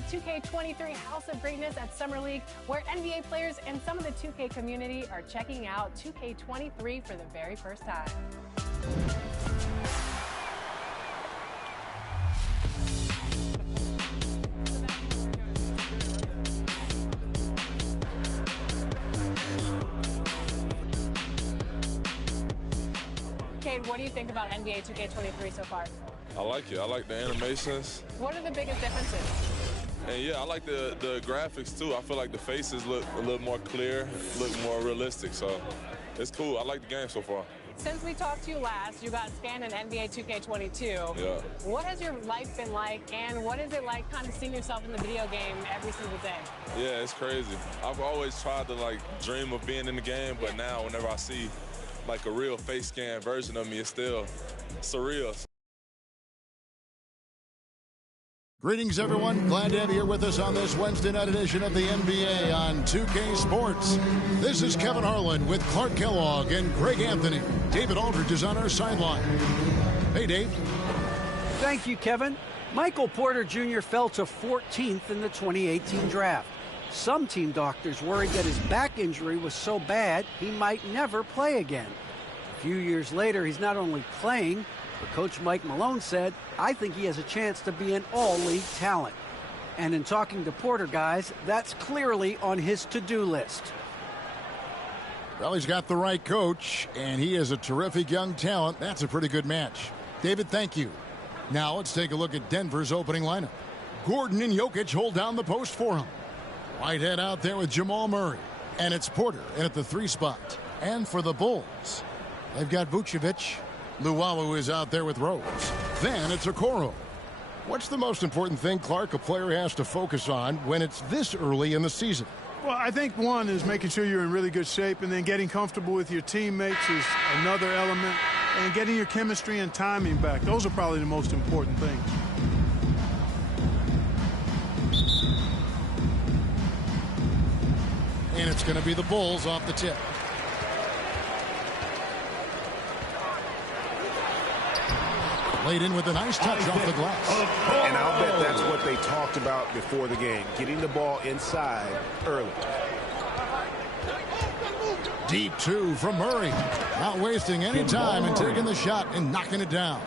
at 2K23 House of Greatness at Summer League, where NBA players and some of the 2K community are checking out 2K23 for the very first time. Cade, what do you think about NBA 2K23 so far? I like it. I like the animations. What are the biggest differences? And yeah, I like the graphics too. I feel like the faces look a little more clear, look more realistic. So it's cool. I like the game so far. Since we talked to you last, you got scanned in NBA 2K22. Yeah. What has your life been like, and what is it like kind of seeing yourself in the video game every single day? Yeah, it's crazy. I've always tried to dream of being in the game, but now whenever I see like a real face scan version of me, it's still surreal. Greetings, everyone. Glad to have you here with us on this Wednesday night edition of the NBA on 2K Sports. This is Kevin Harlan with Clark Kellogg and Greg Anthony. David Aldridge is on our sideline. Hey, Dave. Thank you, Kevin. Michael Porter Jr. fell to 14th in the 2018 draft. Some team doctors worried that his back injury was so bad he might never play again. A few years later, he's not only playing, but Coach Mike Malone said, I think he has a chance to be an all-league talent. And in talking to Porter, guys, that's clearly on his to-do list. Well, he's got the right coach, and he is a terrific young talent. That's a pretty good match. David, thank you. Now let's take a look at Denver's opening lineup. Gordon and Jokic hold down the post for him. Whitehead out there with Jamal Murray. And it's Porter in at the 3 spot. And for the Bulls, they've got Vucevic. Luwawu is out there with Rose. Then it's Okoro. What's the most important thing, Clark, a player has to focus on when it's this early in the season? Well, I think one is making sure you're in really good shape, and then getting comfortable with your teammates is another element, and getting your chemistry and timing back. Those are probably the most important things. And it's going to be the Bulls off the tip. Laid in with a nice touch off the glass. And I'll bet that's what they talked about before the game, getting the ball inside early. Deep 2 from Murray. Not wasting any time and taking the shot and knocking it down.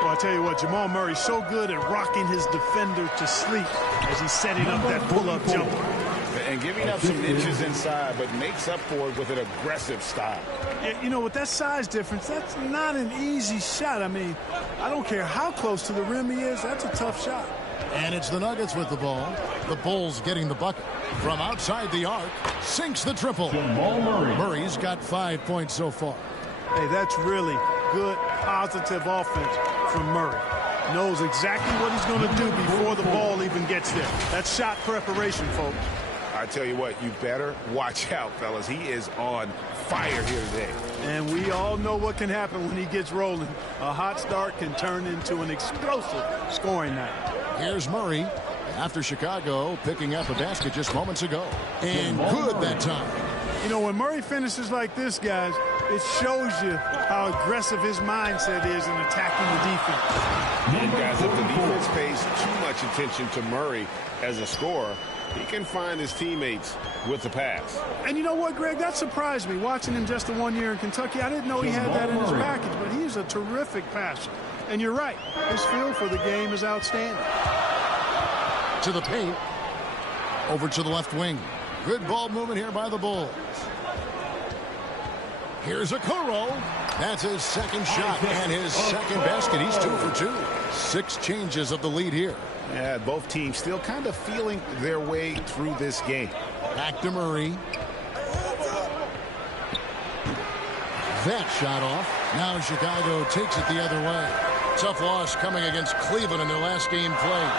Well, I tell you what, Jamal Murray's so good at rocking his defender to sleep as he's setting up that pull-up jumper. And giving up some inches inside, but makes up for it with an aggressive style. You know, with that size difference, that's not an easy shot. I mean, I don't care how close to the rim he is, that's a tough shot. And it's the Nuggets with the ball. The Bulls getting the bucket. From outside the arc, sinks the triple. Murray's got 5 points so far. Hey, that's really good, positive offense from Murray. Knows exactly what he's going to do before the ball even gets there. That's shot preparation, folks. I tell you what, you better watch out, fellas. He is on fire here today. And we all know what can happen when he gets rolling. A hot start can turn into an explosive scoring night. Here's Murray after Chicago picking up a basket just moments ago. And good that time. You know, when Murray finishes like this, guys, it shows you how aggressive his mindset is in attacking the defense. And guys, if the defense pays too much attention to Murray as a scorer, he can find his teammates with the pass. And you know what, Greg? That surprised me. Watching him just the 1 year in Kentucky, I didn't know he had that in his package, but he's a terrific passer. And you're right, his feel for the game is outstanding. To the paint. Over to the left wing. Good ball movement here by the Bulls. Here's Okoro. That's his second shot and his second basket. He's 2 for 2. 6 changes of the lead here. Yeah, both teams still kind of feeling their way through this game. Back to Murray. That shot off. Now Chicago takes it the other way. Tough loss coming against Cleveland in their last game played.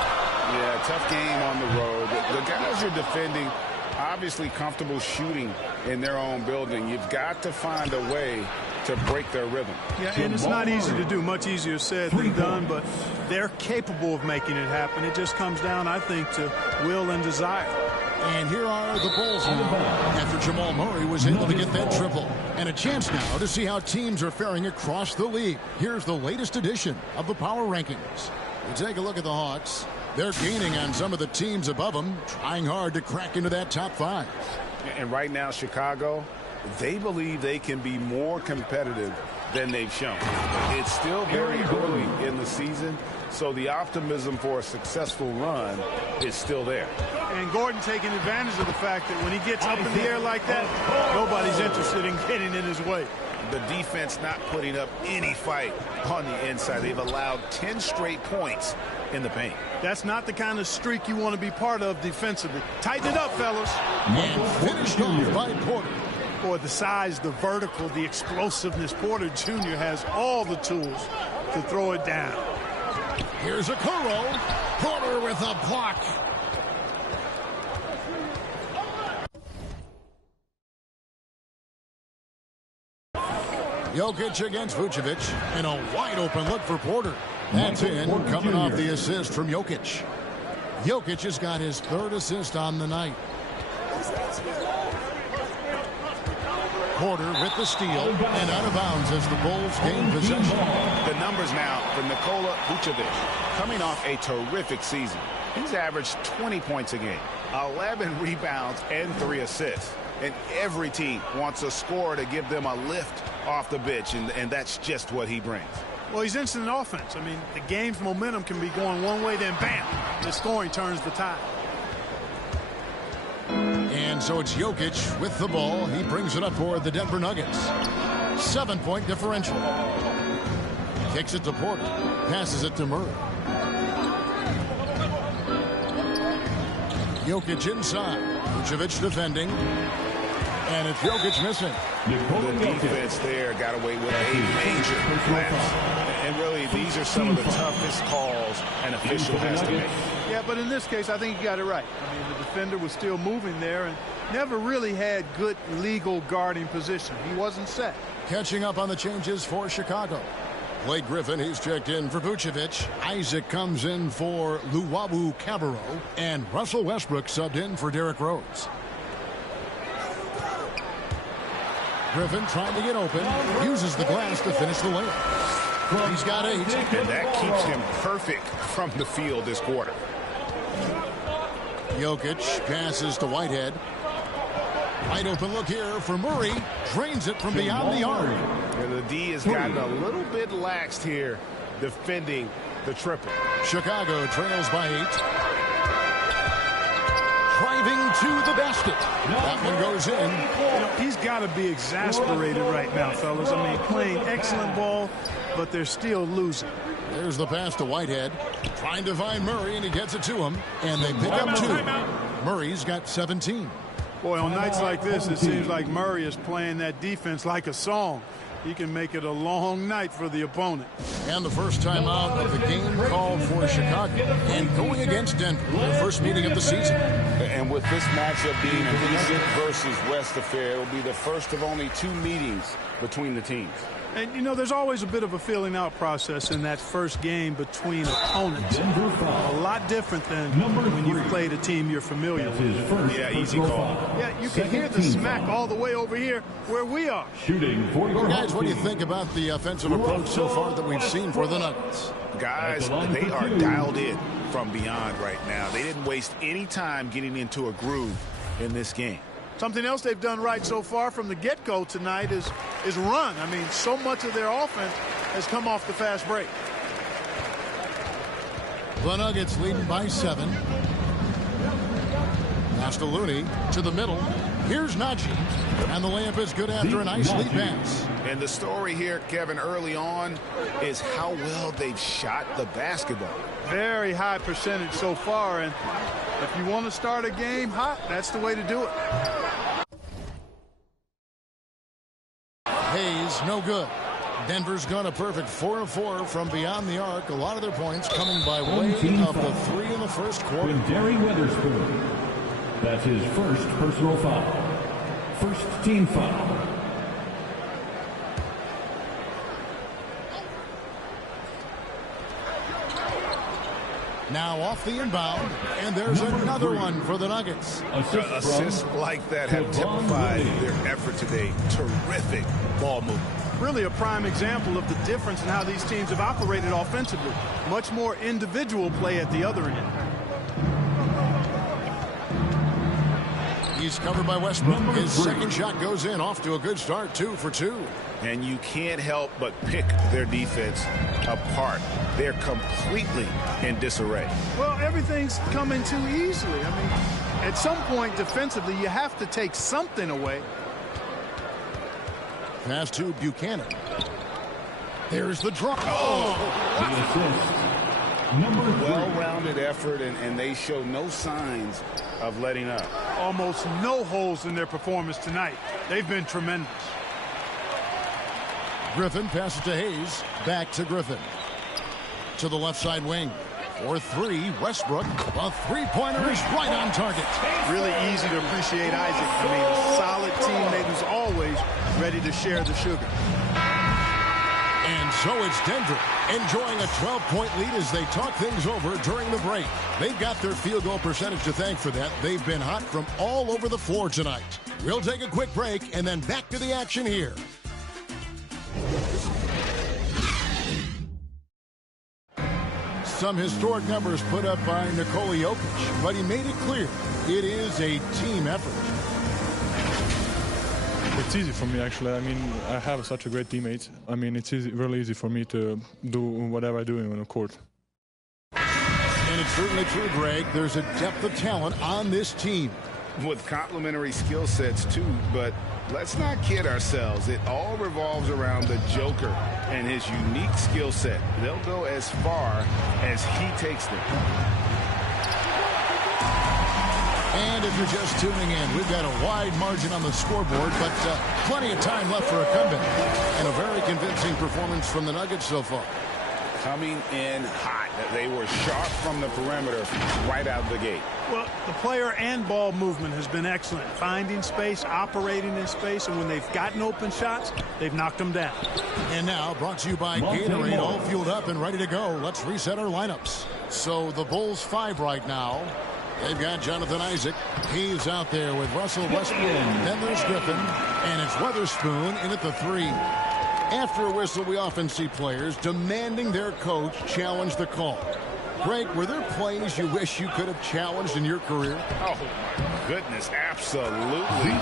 Yeah, tough game on the road. The guys are defending, obviously comfortable shooting in their own building. You've got to find a way to break their rhythm. Yeah, and it's not easy to do. Much easier said than done, but they're capable of making it happen. It just comes down, I think, to will and desire. And here are the Bulls now after Jamal Murray was able to get that triple. And a chance now to see how teams are faring across the league. Here's the latest edition of the Power Rankings. We take a look at the Hawks. They're gaining on some of the teams above them, trying hard to crack into that top 5. And right now, Chicago, they believe they can be more competitive than they've shown. It's still very early in the season, so the optimism for a successful run is still there. And Gordon taking advantage of the fact that when he gets up in the air like that, nobody's interested in getting in his way. The defense not putting up any fight on the inside. They've allowed 10 straight points in the paint. That's not the kind of streak you want to be part of defensively. Tighten it up, fellas. And finished off by Porter. Boy, the size, the vertical, the explosiveness. Porter Jr. has all the tools to throw it down. Here's a Kuro. Porter with a block. Jokic against Vucevic, and a wide-open look for Porter. That's in, coming off the assist from Jokic. Jokic has got his 3rd assist on the night. Porter with the steal, and out of bounds as the Bulls gain possession. The numbers now for Nikola Vucevic, coming off a terrific season. He's averaged 20 points a game, 11 rebounds, and 3 assists. And every team wants a scorer to give them a lift off the bench, and that's just what he brings. Well, he's instant offense. I mean, the game's momentum can be going one way, then bam, the scoring turns the tide. And so it's Jokic with the ball. He brings it up for the Denver Nuggets. 7-point differential. Kicks it to Porter. Passes it to Murray. Jokic inside. Vucevic defending. And it's Jokic missing. The defense there got away with a major lapse. And really, these are some of the toughest calls an official has to make. Yeah, but in this case, I think you got it right. I mean, the defender was still moving there and never really had good legal guarding position. He wasn't set. Catching up on the changes for Chicago. Blake Griffin, he's checked in for Vucevic. Isaac comes in for Luwawu Cabarro. And Russell Westbrook subbed in for Derrick Rose. Griffin trying to get open. Uses the glass to finish the layup. He's got 8. And that keeps him perfect from the field this quarter. Jokic passes to Whitehead. Wide open look here for Murray. Drains it from beyond the arc. And the D has gotten a little bit laxed here defending the triple. Chicago trails by 8. Driving to the basket. That one goes in. You know, he's got to be exasperated right now, fellas. I mean, playing excellent ball, but they're still losing. There's the pass to Whitehead. Trying to find Murray, and he gets it to him. And they pick up 2. Murray's got 17. Boy, on nights like this, it seems like Murray is playing that defense like a song. He can make it a long night for the opponent. And the first time out of the game called for Chicago. And going against Denver, the first meeting of the season. And with this matchup being an East versus West affair, it will be the first of only 2 meetings between the teams. And, you know, there's always a bit of a filling out process in that first game between opponents. A lot different than when you've played a team you're familiar with. Yeah, easy call. Yeah, you can hear the smack all the way over here where we are. Well, guys, what do you think about the offensive approach so far that we've seen for the Nuggets? Guys, they are dialed in from beyond right now. They didn't waste any time getting into a groove in this game. Something else they've done right so far from the get-go tonight is run. I mean, so much of their offense has come off the fast break. The Nuggets leading by 7. Pass to Looney to the middle. Here's Najee. And the layup is good after a nice lead pass. And the story here, Kevin, early on is how well they've shot the basketball. Very high percentage so far, and if you want to start a game hot, that's the way to do it. Hayes, no good. Denver's gone a perfect 4 of 4 from beyond the arc. A lot of their points coming by way of the 3 in the first quarter. Gary Weatherspoon. That's his first personal foul. First team foul. Now off the inbound, and there's another one for the Nuggets. Assists like that have typified their effort today. Terrific ball movement. Really a prime example of the difference in how these teams have operated offensively. Much more individual play at the other end. He's covered by Westbrook. His second shot goes in. Off to a good start. 2 for 2. And you can't help but pick their defense apart. They're completely in disarray. Well, everything's coming too easily. I mean, at some point defensively, you have to take something away. Pass to Buchanan. There's the draw. Well-rounded effort, and they show no signs of letting up. Almost no holes in their performance tonight. They've been tremendous. Griffin passes to Hayes. Back to Griffin. To the left side wing. For 3, Westbrook. A three-pointer is right on target. Really easy to appreciate Isaac. I mean, a solid teammate who's always ready to share the sugar. And so it's Denver enjoying a 12-point lead as they talk things over during the break. They've got their field goal percentage to thank for that. They've been hot from all over the floor tonight. We'll take a quick break and then back to the action here. Some historic numbers put up by Nikola Jokic, but he made it clear it is a team effort. It's easy for me, actually. I mean, I have such a great teammate. I mean, it's really easy for me to do whatever I'm doing on the court. And it's certainly true, Greg. There's a depth of talent on this team. With complementary skill sets, too, but let's not kid ourselves. It all revolves around the Joker and his unique skill set. They'll go as far as he takes them. And if you're just tuning in, we've got a wide margin on the scoreboard, but plenty of time left for a comeback. And a very convincing performance from the Nuggets so far. Coming in hot. They were sharp from the perimeter right out of the gate. Well, the player and ball movement has been excellent. Finding space, operating in space, and when they've gotten open shots, they've knocked them down. And now, brought to you by Gatorade, all fueled up and ready to go. Let's reset our lineups. So the Bulls 5 right now. They've got Jonathan Isaac. He's out there with Russell Westbrook. Then there's Griffin. And it's Weatherspoon in at the 3. After a whistle, we often see players demanding their coach challenge the call. Greg, were there plays you wish you could have challenged in your career? Oh, my goodness, absolutely.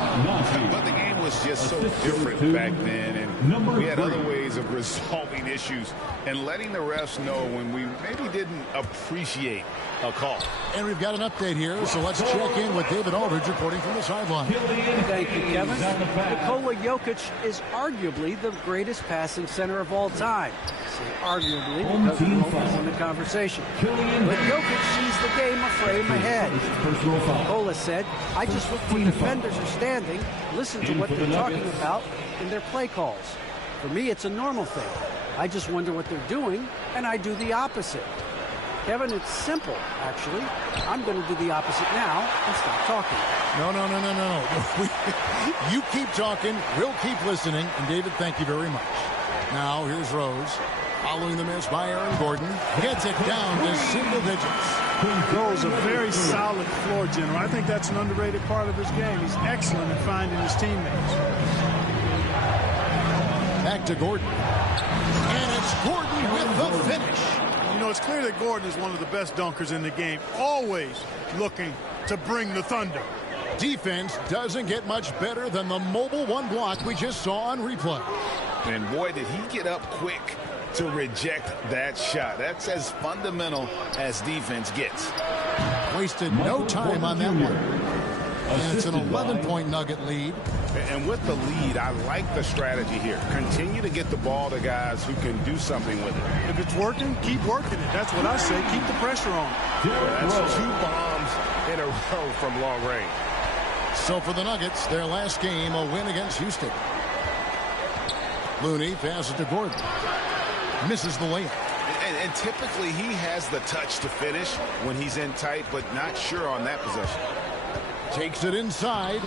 But the game was just so different back then, and we had other ways of resolving issues and letting the refs know when we maybe didn't appreciate a call. And we've got an update here, so let's check in with David Aldridge reporting from the sideline. Thank you, Kevin. Nikola Jokic is arguably the greatest passing center of all time. I say arguably because Nikola in the conversation. But Jokic sees the game a frame ahead. Nikola said, I just look where defenders are standing, listen to what they're talking about in their play calls. For me, it's a normal thing. I just wonder what they're doing, and I do the opposite. Kevin, it's simple, actually. I'm going to do the opposite now and stop talking. No. You keep talking, we'll keep listening. And David, thank you very much. Now, here's Rose. Following the miss by Aaron Gordon. Gets it down to single digits. Rose, a very solid floor general. I think that's an underrated part of his game. He's excellent at finding his teammates. Back to Gordon. And it's Gordon with the finish. You know, it's clear that Gordon is one of the best dunkers in the game, always looking to bring the thunder. Defense doesn't get much better than the mobile one block we just saw on replay. And boy, did he get up quick to reject that shot. That's as fundamental as defense gets. Wasted no time on that one. And it's an 11-point Nugget lead. And with the lead, I like the strategy here. Continue to get the ball to guys who can do something with it. If it's working, keep working it. That's what I say. Keep the pressure on. That's 2 bombs in a row from long range. So for the Nuggets, their last game, a win against Houston. Looney passes to Gordon. Misses the layup. And typically he has the touch to finish when he's in tight, but not sure on that possession. Takes it inside.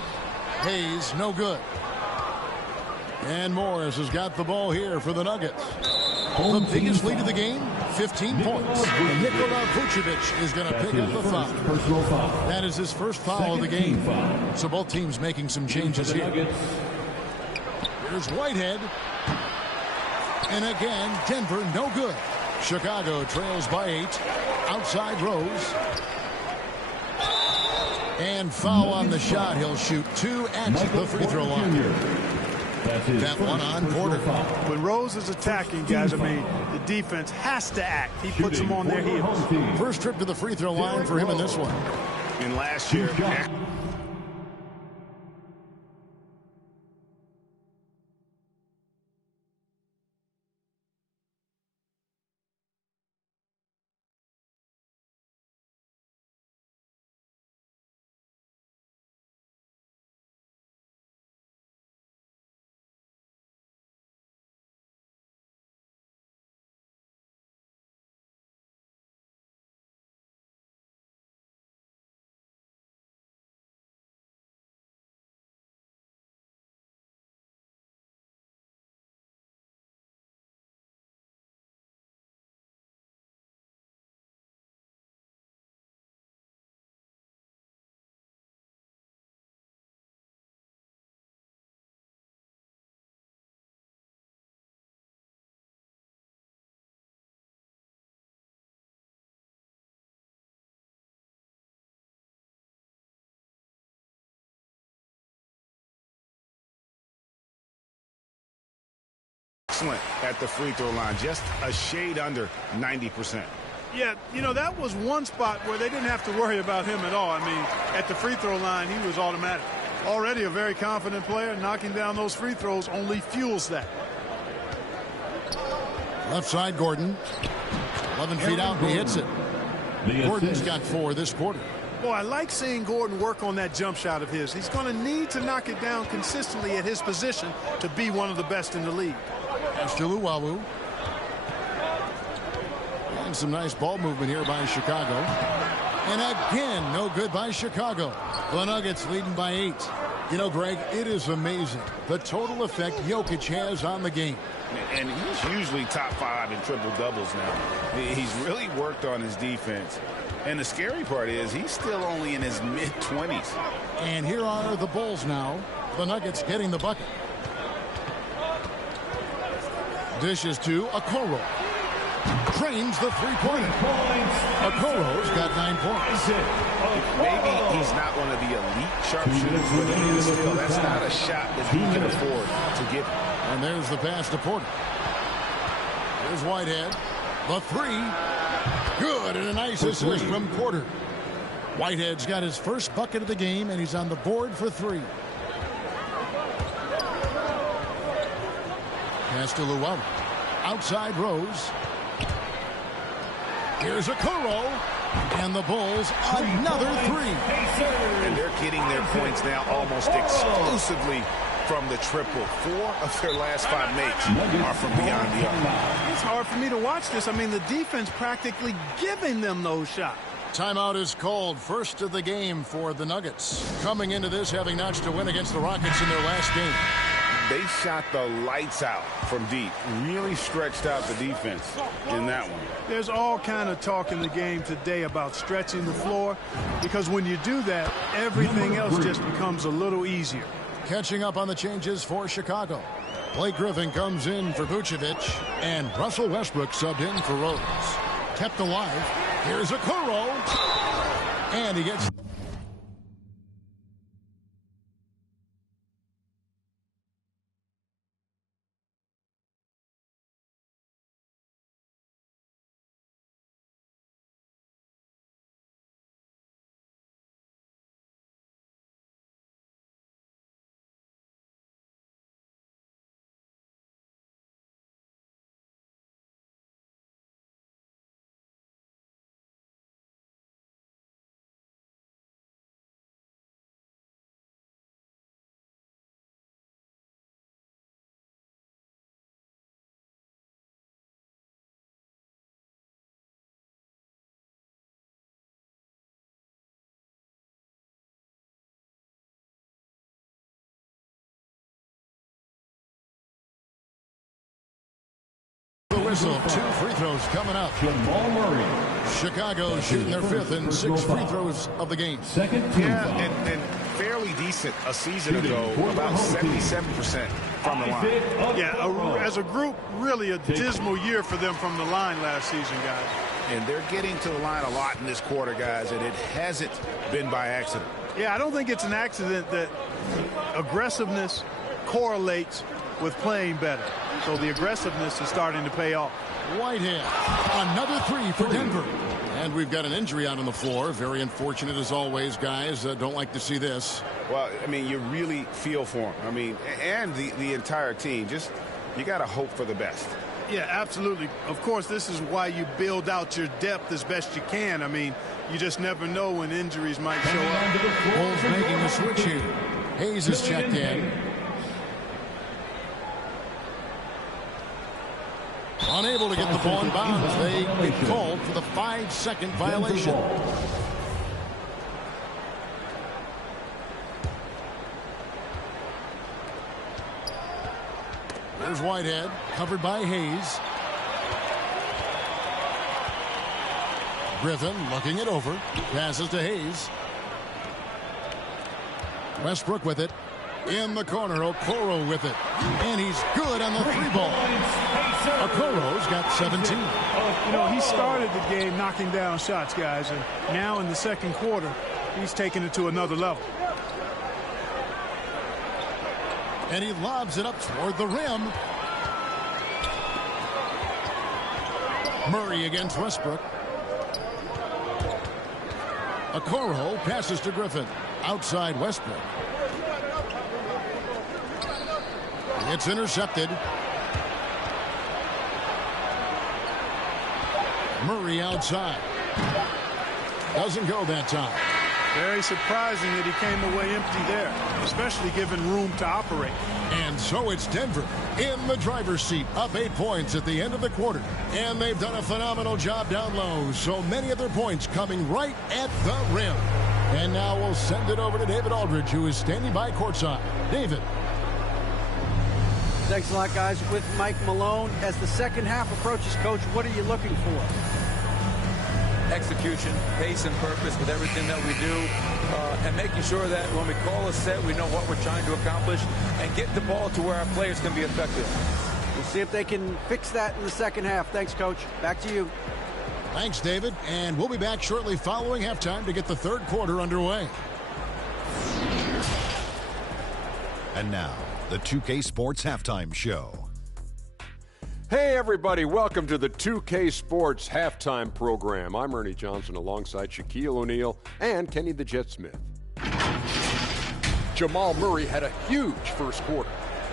Hayes, no good. And Morris has got the ball here for the Nuggets. The biggest lead of the game, 15 points. Nikola Vucevic is going to pick up the foul. That is his first foul of the game. So both teams making some changes here. Here's Whitehead. And again, Denver, no good. Chicago trails by 8. Outside Rose. And foul on the shot. He'll shoot 2 at the free throw line. That one on Porter. When Rose is attacking, guys, I mean, the defense has to act. He puts them on their heels. First trip to the free throw line for him in this one. In last year. Excellent at the free throw line, just a shade under 90%. Yeah, you know, that was one spot where they didn't have to worry about him at all. I mean, at the free throw line, he was automatic. Already a very confident player. Knocking down those free throws only fuels that. Left side, Gordon. 11 feet out, he hits it. Gordon's got 4 this quarter. Boy, I like seeing Gordon work on that jump shot of his. He's going to need to knock it down consistently at his position to be one of the best in the league. Pass to Luwawu. And some nice ball movement here by Chicago. And again, no good by Chicago. The Nuggets leading by 8. You know, Greg, it is amazing the total effect Jokic has on the game. And he's usually top 5 in triple-doubles now. He's really worked on his defense. And the scary part is he's still only in his mid-20s. And here are the Bulls now. The Nuggets getting the bucket. Dishes to Okoro. Trains the three-pointer. Okoro's got 9 points. Maybe he's not one of the elite sharpshooters, but even still, that's not a shot that he can afford to give. And there's the pass to Porter. Here's Whitehead. The 3. Good, and a nice assist from Porter. Whitehead's got his first bucket of the game, and he's on the board for 3. Pass to Luwawu. Outside Rose. Here's Okoro. And the Bulls, another 3. And they're getting their points now almost exclusively from the triple. 4 of their last 5 makes are from beyond the arc. It's hard for me to watch this. I mean, the defense practically giving them those shots. Timeout is called. First of the game for the Nuggets. Coming into this, having notched a win against the Rockets in their last game. They shot the lights out from deep. Really stretched out the defense in that one. There's all kind of talk in the game today about stretching the floor, because when you do that, everything else just becomes a little easier. Catching up on the changes for Chicago. Blake Griffin comes in for Vucevic, and Russell Westbrook subbed in for Rose. Kept alive. Here's Okoro. And he gets... Whistle. 2 free throws coming up. Jamal Murray. Chicago shooting their 5th and 6th free throws of the game. Second team. Yeah, and fairly decent a season ago, about 77% from the line. Yeah, as a group, really a dismal year for them from the line last season, guys. And they're getting to the line a lot in this quarter, guys, and it hasn't been by accident. Yeah, I don't think it's an accident that aggressiveness correlates with playing better. So the aggressiveness is starting to pay off. Whitehead, another three for Denver. And we've got an injury out on the floor. Very unfortunate as always, guys. Don't like to see this. Well, I mean, you really feel for him. I mean, and the entire team. Just, you got to hope for the best. Yeah, absolutely. Of course, this is why you build out your depth as best you can. I mean, you just never know when injuries might show up. Bulls making a switch here. Hayes is checked in. Unable to get the ball in bounds. They called for the 5-second violation. There's Whitehead, covered by Hayes. Griffin looking it over. Passes to Hayes. Westbrook with it. In the corner, Okoro with it. And he's good on the three ball. Okoro's got 17. You know, he started the game knocking down shots, guys, and now in the second quarter, he's taking it to another level. And he lobs it up toward the rim. Murray against Westbrook. Okoro passes to Griffin. Outside Westbrook. It's intercepted. Murray outside. Doesn't go that time. Very surprising that he came away empty there, especially given room to operate. And so it's Denver in the driver's seat, up 8 points at the end of the quarter. And they've done a phenomenal job down low. So many of their points coming right at the rim. And now we'll send it over to David Aldridge, who is standing by courtside. David. Thanks a lot, guys. With Mike Malone, as the second half approaches, Coach, what are you looking for? Execution, pace and purpose with everything that we do, and making sure that when we call a set, we know what we're trying to accomplish and get the ball to where our players can be effective. We'll see if they can fix that in the second half. Thanks, Coach. Back to you. Thanks, David. And we'll be back shortly following halftime to get the third quarter underway. And now, the 2K Sports Halftime Show. Hey everybody, welcome to the 2K Sports Halftime Program. I'm Ernie Johnson alongside Shaquille O'Neal and Kenny the Jet Smith. Jamal Murray had a huge first quarter.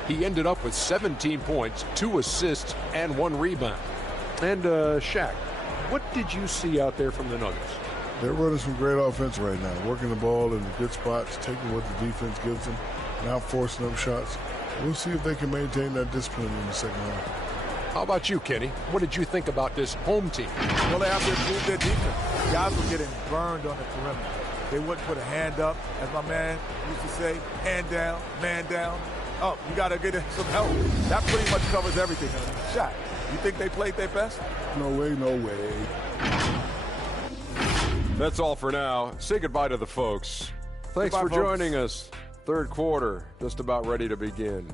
He ended up with 17 points, 2 assists, and 1 rebound. And Shaq, what did you see out there from the Nuggets? They're running some great offense right now, working the ball in the good spots, taking what the defense gives them, not forcing up shots. We'll see if they can maintain that discipline in the second half. How about you, Kenny? What did you think about this home team? Well, they have to improve their defense. Guys were getting burned on the perimeter. They wouldn't put a hand up, as my man used to say, hand down, man down. Oh, you got to get some help. That pretty much covers everything. Shot. You think they played their best? No way, no way. That's all for now. Say goodbye to the folks. Thanks Goodbye, for joining us. Third quarter, just about ready to begin.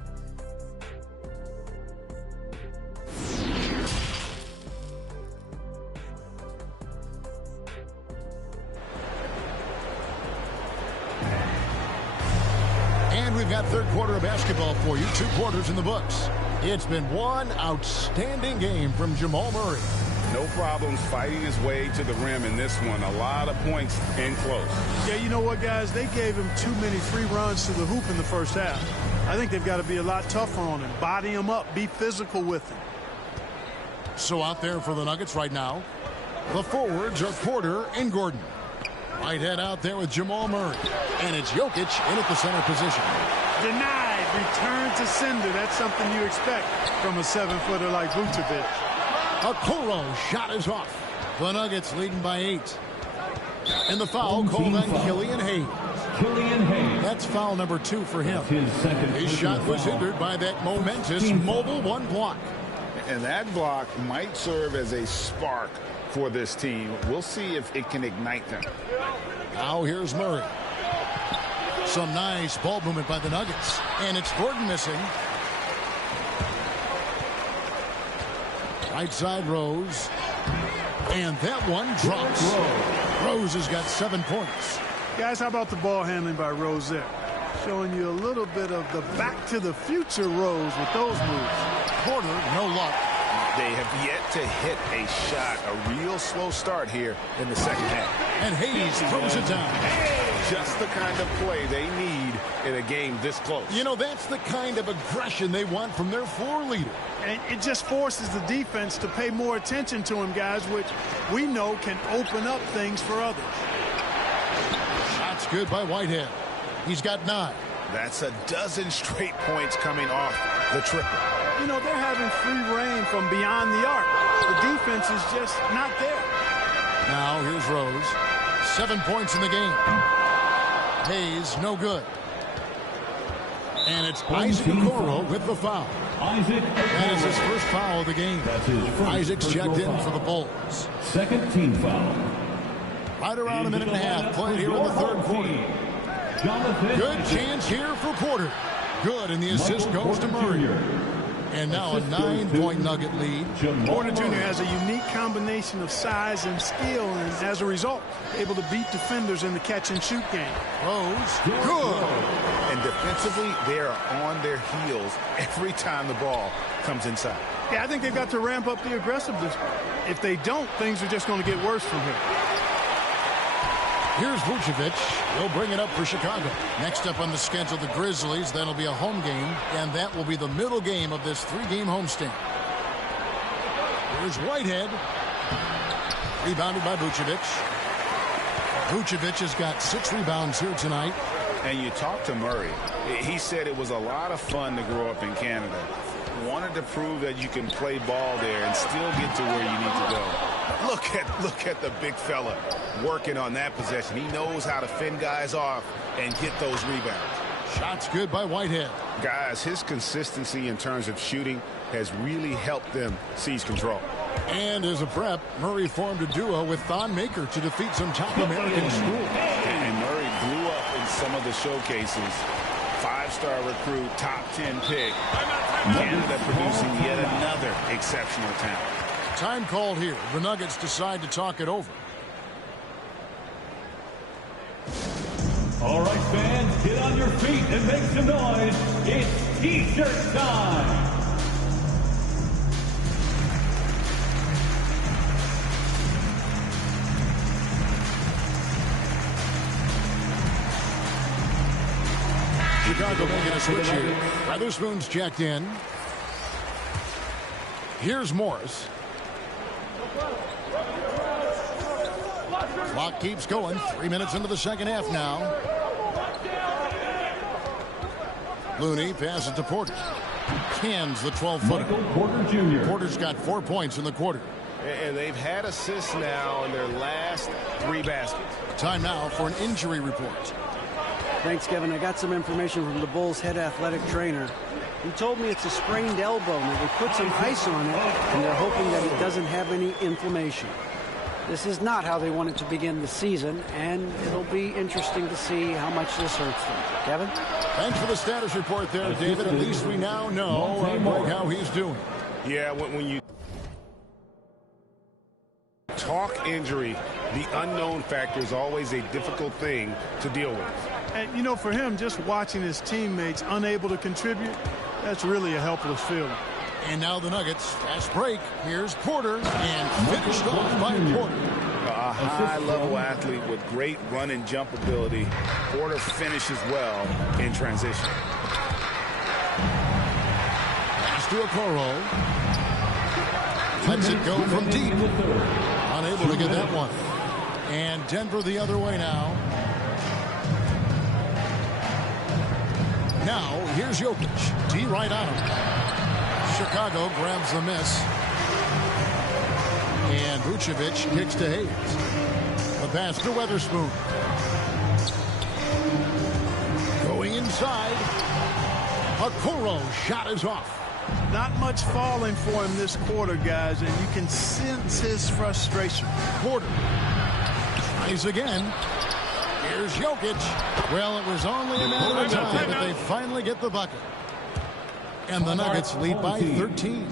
And we've got third quarter of basketball for you. 2 quarters in the books. It's been one outstanding game from Jamal Murray. No problems fighting his way to the rim in this one. A lot of points in close. Yeah, you know what, guys? They gave him too many free runs to the hoop in the first half. I think they've got to be a lot tougher on him. Body him up. Be physical with him. So out there for the Nuggets right now, the forwards are Porter and Gordon. Whitehead out there with Jamal Murray. And it's Jokic in at the center position. Denied. Return to sender. That's something you expect from a 7-footer like Vucevic. Okoro shot is off. The Nuggets leading by 8. And the foul called on Killian Hayes. That's foul number 2 for him. His shot was hindered by that momentous mobile 1 block. And that block might serve as a spark for this team. We'll see if it can ignite them. Now here's Murray. Some nice ball movement by the Nuggets. And it's Gordon missing. Right side Rose. And that one drops. Rose has got 7 points. Guys, how about the ball handling by Rose there? Showing you a little bit of the back-to-the-future Rose with those moves. Porter, no luck. They have yet to hit a shot, a real slow start here in the second half. And Hayes throws it down. Just the kind of play they need in a game this close. You know, that's the kind of aggression they want from their floor leader. And it just forces the defense to pay more attention to him, guys, which we know can open up things for others. Shot's good by Whitehead. He's got 9. That's a dozen straight points coming off the triple. You know, they're having free reign from beyond the arc. The defense is just not there. Now, here's Rose. 7 points in the game. Hayes, no good. And it's Isaac Okoro with the foul. That is his first foul of the game. Isaac's checked in for the Bulls. Second team foul. Right around a minute and a half played here in the third quarter. Good chance here for Porter. Good, and the assist goes to Murray. And now a 9-point Nugget lead. Porter Jr. has a unique combination of size and skill, and as a result, able to beat defenders in the catch-and-shoot game. Rose, good. And defensively, they are on their heels every time the ball comes inside. Yeah, I think they've got to ramp up the aggressiveness. If they don't, things are just going to get worse from here. Here's Vucevic. He'll bring it up for Chicago. Next up on the schedule, the Grizzlies. That'll be a home game, and that will be the middle game of this 3-game homestand. Here's Whitehead. Rebounded by Vucevic. Vucevic has got 6 rebounds here tonight. And you talk to Murray. He said it was a lot of fun to grow up in Canada. Wanted to prove that you can play ball there and still get to where you need to go. Look at the big fella working on that possession. He knows how to fend guys off and get those rebounds. Shots good by Whitehead. Guys, his consistency in terms of shooting has really helped them seize control. And as a prep, Murray formed a duo with Thon Maker to defeat some top American schools. And Murray blew up in some of the showcases. 5-star recruit, top 10 pick. Canada producing yet another exceptional talent. Time called here. The Nuggets decide to talk it over. All right, fans, get on your feet and make some noise. It's T-shirt time. Chicago making a switch here. Weatherspoon's checked in. Here's Morris. Clock keeps going. 3 minutes into the second half now. Looney passes to Porter. Cans the 12-footer. Porter Jr. Porter's got 4 points in the quarter. And they've had assists now in their last 3 baskets. Time now for an injury report. Thanks, Kevin. I got some information from the Bulls' head athletic trainer. He told me it's a sprained elbow. Now, they put some ice on it, and they're hoping that it doesn't have any inflammation. This is not how they wanted to begin the season, and it'll be interesting to see how much this hurts them. Kevin? Thanks for the status report there, David. At least we now know how he's doing. Yeah, when you talk injury, the unknown factor is always a difficult thing to deal with. And, you know, for him, just watching his teammates unable to contribute, that's really a helpless feeling. And now the Nuggets. Fast break. Here's Porter, and finished off by Porter. A high-level athlete with great run and jump ability. Porter finishes well in transition. Pass to Okoro. Lets it go from deep. Unable to get that one. And Denver the other way now. Now, here's Jokic. D right on him. Chicago grabs the miss. And Vucevic kicks to Hayes. The pass to Weatherspoon. Going inside. Okoro shot is off. Not much falling for him this quarter, guys, and you can sense his frustration. Porter tries again. Here's Jokic. Well, it was only a matter of time that they finally get the bucket. And the Nuggets lead by 13.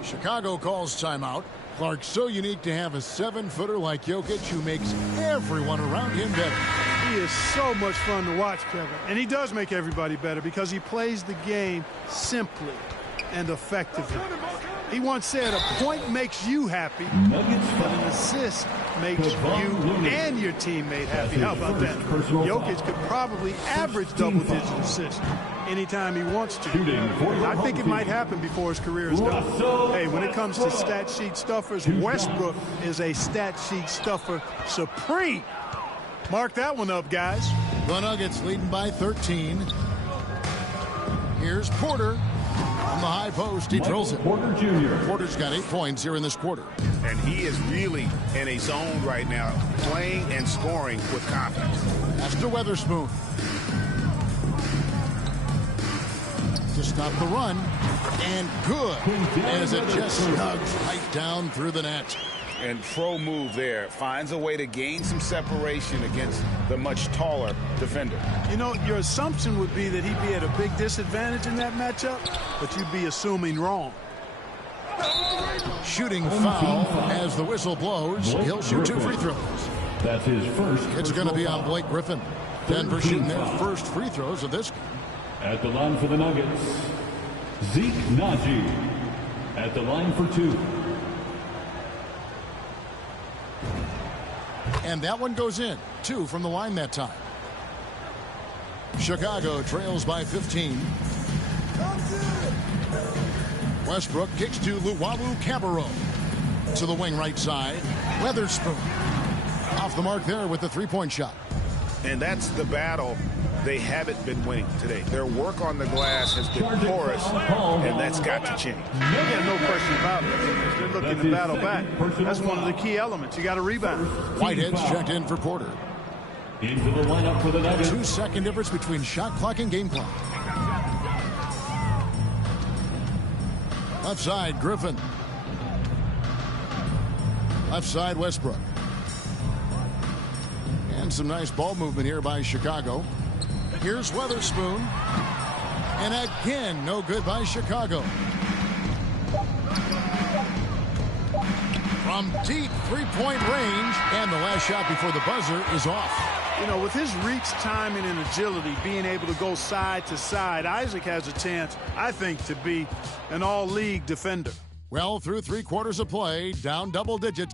Chicago calls timeout. Clark, so unique to have a 7-footer like Jokic who makes everyone around him better. He is so much fun to watch, Kevin. And he does make everybody better because he plays the game simply and effectively. He once said a point makes you happy, but an assist makes you and your teammate happy. How about that? Jokic could probably average double-digit assists anytime he wants to. I think it might happen before his career is done. Hey, when it comes to stat sheet stuffers, Westbrook is a stat sheet stuffer supreme. Mark that one up, guys. The Nuggets leading by 13. Here's Porter. On the high post, he drills it. Porter Jr. Porter's got 8 points here in this quarter. And he is really in a zone right now, playing and scoring with confidence. That's to Weatherspoon. To stop the run. And good. As it just snugs right down through the net. And pro move there. Finds a way to gain some separation against the much taller defender. You know, your assumption would be that he'd be at a big disadvantage in that matchup, but you'd be assuming wrong. Shooting foul as the whistle blows. He'll shoot 2 free throws. That's his first. It's going to be on Blake Griffin. Denver shooting their first free throws of this game. At the line for the Nuggets, Zeke Naji. At the line for 2. And that one goes in. 2 from the line that time. Chicago trails by 15. Westbrook kicks to Luwawu-Cabarrot. To the wing right side. Weatherspoon. Off the mark there with the 3-point shot. And that's the battle they haven't been winning today. Their work on the glass has been porous, and that's got to change. Yeah, no question about it. They're looking to battle back. That's one of the key elements. You got to rebound. Whitehead's checked in for Porter. Into the lineup for the Nuggets. 2-second difference between shot clock and game clock. Left side, Griffin. Left side, Westbrook. And some nice ball movement here by Chicago. Here's Weatherspoon. And again, no good by Chicago. From deep 3-point range. And the last shot before the buzzer is off. You know, with his reach, timing, and agility, being able to go side to side, Isaac has a chance, I think, to be an all-league defender. Well, through 3 quarters of play, down double digits.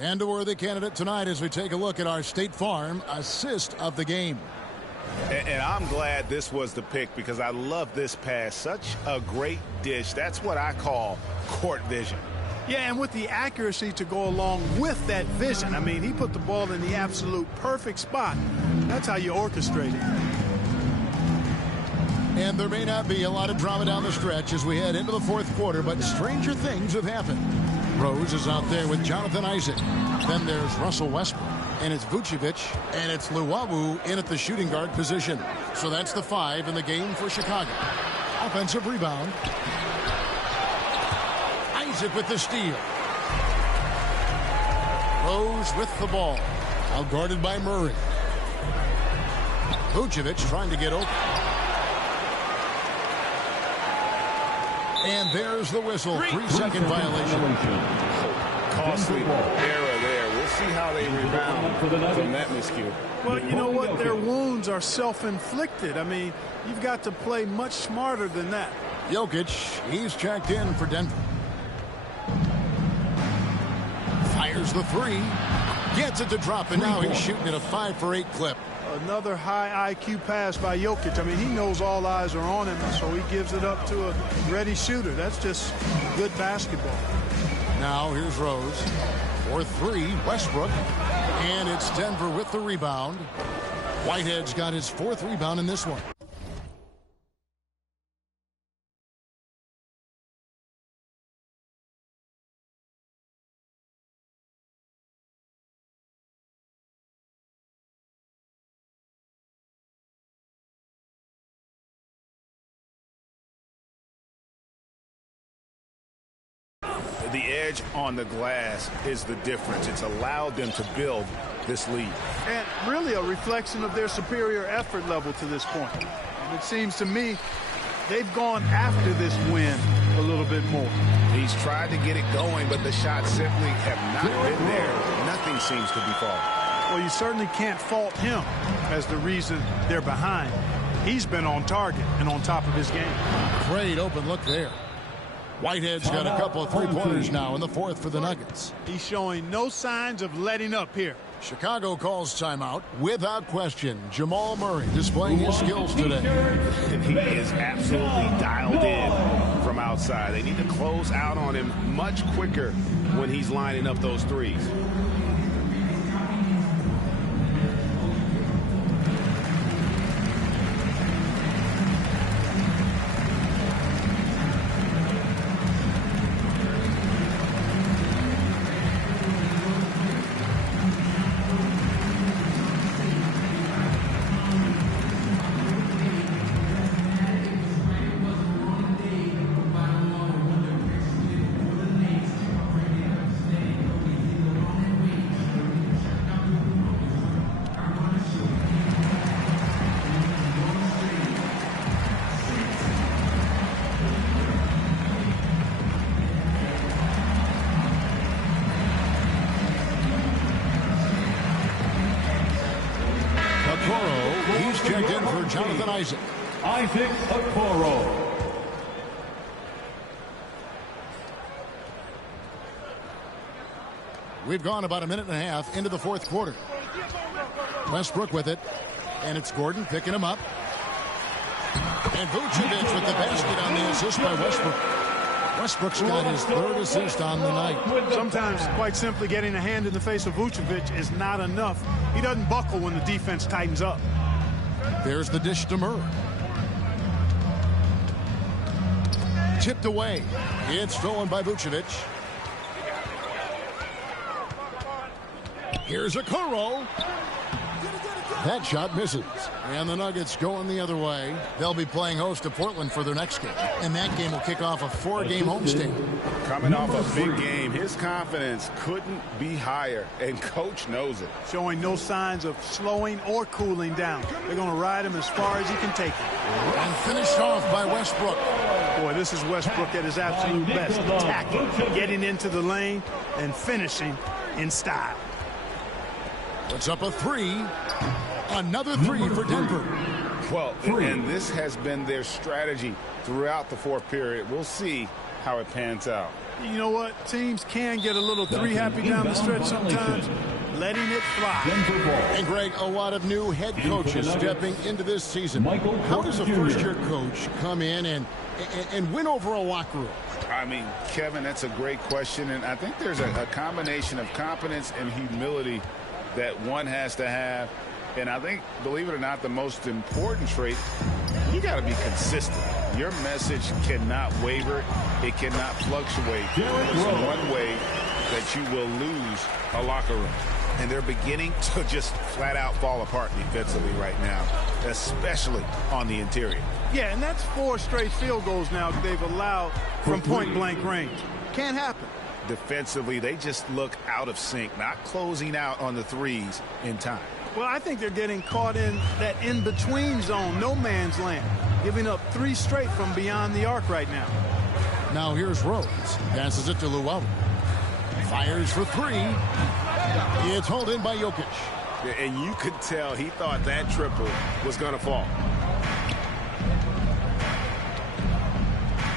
And a worthy candidate tonight as we take a look at our State Farm assist of the game. And I'm glad this was the pick because I love this pass. Such a great dish. That's what I call court vision. Yeah, and with the accuracy to go along with that vision. I mean, he put the ball in the absolute perfect spot. That's how you orchestrate it. And there may not be a lot of drama down the stretch as we head into the 4th quarter, but stranger things have happened. Rose is out there with Jonathan Isaac. Then there's Russell Westbrook. And it's Vucevic. And it's Luwawu in at the shooting guard position. So that's the 5 in the game for Chicago. Offensive rebound. Isaac with the steal. Rose with the ball. Out guarded by Murray. Vucevic trying to get open. And there's the whistle. 3-second violation. Costly error there. We'll see how they rebound from that miscue. Well, you know what? Their wounds are self-inflicted. I mean, you've got to play much smarter than that. Jokic, he's checked in for Denver. Fires the 3. Gets it to drop, and now he's shooting at a 5-for-8 clip. Another high IQ pass by Jokic. I mean, he knows all eyes are on him, so he gives it up to a ready shooter. That's just good basketball. Now here's Rose. For 3, Westbrook. And it's Denver with the rebound. Whitehead's got his 4th rebound in this one. The edge on the glass is the difference. It's allowed them to build this lead. And really a reflection of their superior effort level to this point. And it seems to me they've gone after this win a little bit more. He's tried to get it going, but the shots simply have not been there. Nothing seems to be falling. Well, you certainly can't fault him as the reason they're behind. He's been on target and on top of his game. Great open look there. Whitehead's got a couple of three-pointers now in the fourth for the Nuggets. He's showing no signs of letting up here. Chicago calls timeout without question. Jamal Murray displaying his skills today. He is absolutely dialed in from outside. They need to close out on him much quicker when he's lining up those threes. He's checked in for Jonathan Isaac. Isaac Okoro. We've gone about a minute and a half into the fourth quarter. Westbrook with it, and it's Gordon picking him up. And Vucevic with the basket on the assist by Westbrook. Westbrook's got his third assist on the night. Sometimes, quite simply, getting a hand in the face of Vucevic is not enough. He doesn't buckle when the defense tightens up. There's the dish to Murray. Tipped away. It's stolen by Vucevic. Here's Okoro. That shot misses. And the Nuggets going the other way. They'll be playing host to Portland for their next game. And that game will kick off a 4-game homestand. Coming off a big game, his confidence couldn't be higher, and coach knows it. Showing no signs of slowing or cooling down. They're going to ride him as far as he can take it. And finished off by Westbrook. Boy, this is Westbrook at his absolute best. Attacking, getting into the lane, and finishing in style. Puts up a three. Another three for Denver. Well, and this has been their strategy throughout the fourth period. We'll see how it pans out. You know what? Teams can get a little three-happy down the stretch sometimes. Letting it fly. And, Greg, a lot of new head coaches stepping into this season. How does a first-year coach come in and win over a locker room? I mean, Kevin, that's a great question. And I think there's a combination of competence and humility that one has to have. And I think, believe it or not, the most important trait, you got to be consistent. Your message cannot waver. It cannot fluctuate. There's one way that you will lose a locker room. And they're beginning to just flat out fall apart defensively right now, especially on the interior. Yeah, and that's 4 straight field goals now they've allowed from point-blank range. Can't happen. Defensively, they just look out of sync, not closing out on the threes in time. Well, I think they're getting caught in that in-between zone, no man's land, giving up 3 straight from beyond the arc right now. Now here's Rose. Passes it to Llewellyn. Fires for 3. It's hauled in by Jokic. And you could tell he thought that triple was going to fall.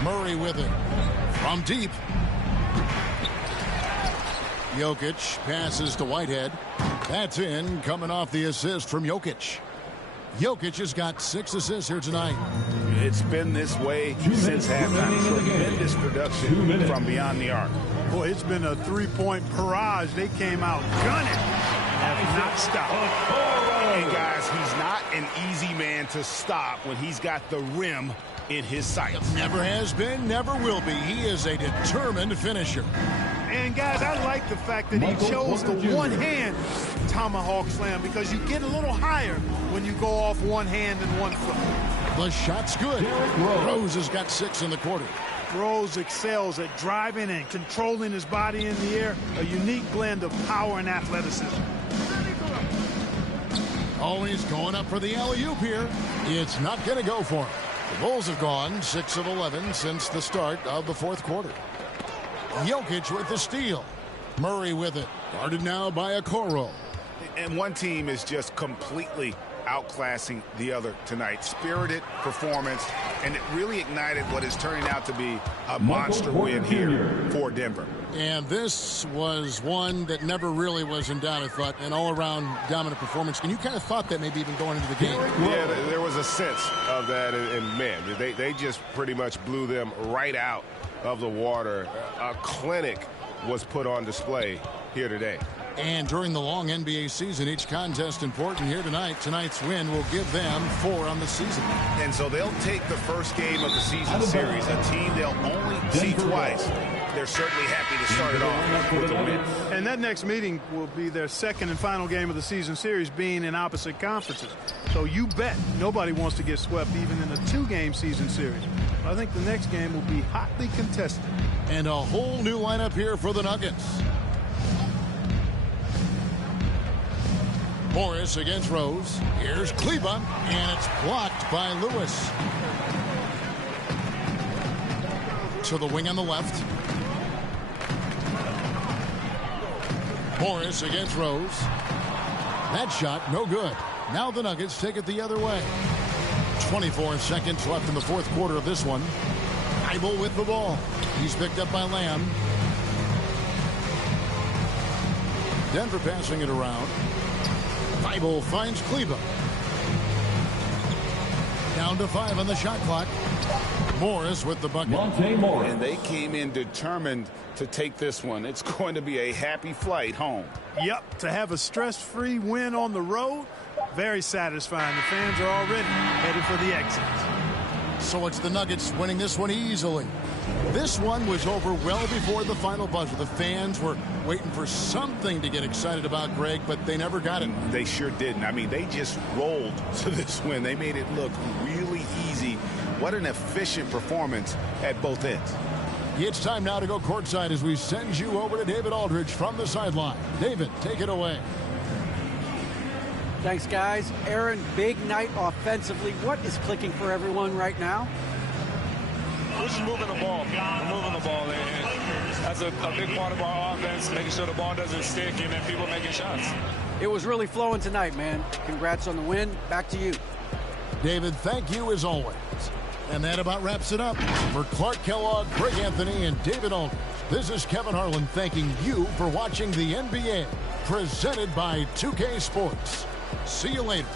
Murray with it. From deep. Jokic passes to Whitehead. That's in, coming off the assist from Jokic. Jokic has got 6 assists here tonight. It's been this way since halftime. Tremendous production from beyond the arc. Boy, it's been a 3-point barrage. They came out gunning and have not stopped. And guys, he's not an easy man to stop when he's got the rim in his sights. Never has been, never will be. He is a determined finisher. And, guys, I like the fact that he chose the one-hand tomahawk slam because you get a little higher when you go off one hand and one foot. The shot's good. Rose has got 6 in the quarter. Rose excels at driving and controlling his body in the air. A unique blend of power and athleticism. Always going up for the alley-oop here. It's not going to go for him. The Bulls have gone 6 of 11 since the start of the fourth quarter. Jokic with the steal. Murray with it. Guarded now by Okoro. And one team is just completely outclassing the other tonight. Spirited performance, and it really ignited what is turning out to be a monster win here for Denver. And this was one that never really was in doubt, I thought, an all-around dominant performance. And you kind of thought that maybe even going into the game. Yeah, there was a sense of that, and man, they just pretty much blew them right out of the water. A clinic was put on display here today. And during the long NBA season, each contest important here tonight. Tonight's win will give them 4 on the season. And so they'll take the first game of the season series, a team they'll only see twice. They're certainly happy to start it off with a win. And that next meeting will be their second and final game of the season series, being in opposite conferences. So you bet nobody wants to get swept even in a 2-game season series. I think the next game will be hotly contested. And a whole new lineup here for the Nuggets. Morris against Rose. Here's Kleba, and it's blocked by Lewis. To the wing on the left. Morris against Rose. That shot, no good. Now the Nuggets take it the other way. 24 seconds left in the fourth quarter of this one. Eibel with the ball. He's picked up by Lamb. Denver passing it around. Eibel finds Kleba. Down to 5 on the shot clock. Morris with the bucket. And they came in determined to take this one. It's going to be a happy flight home. Yep, to have a stress-free win on the road, very satisfying. The fans are already headed for the exit. So it's the Nuggets winning this one easily. This one was over well before the final buzzer. The fans were waiting for something to get excited about, Greg, but they never got it. They sure didn't. I mean, they just rolled to this win. They made it look really easy. What an efficient performance at both ends. It's time now to go courtside as we send you over to David Aldridge from the sideline. David, take it away. Thanks, guys. Aaron, big night offensively. What is clicking for everyone right now? We're just moving the ball. We're moving the ball. And that's a big part of our offense, making sure the ball doesn't stick and then people making shots. It was really flowing tonight, man. Congrats on the win. Back to you. David, thank you as always. And that about wraps it up. For Clark Kellogg, Greg Anthony, and David Aldridge, this is Kevin Harlan thanking you for watching the NBA, presented by 2K Sports. See you later.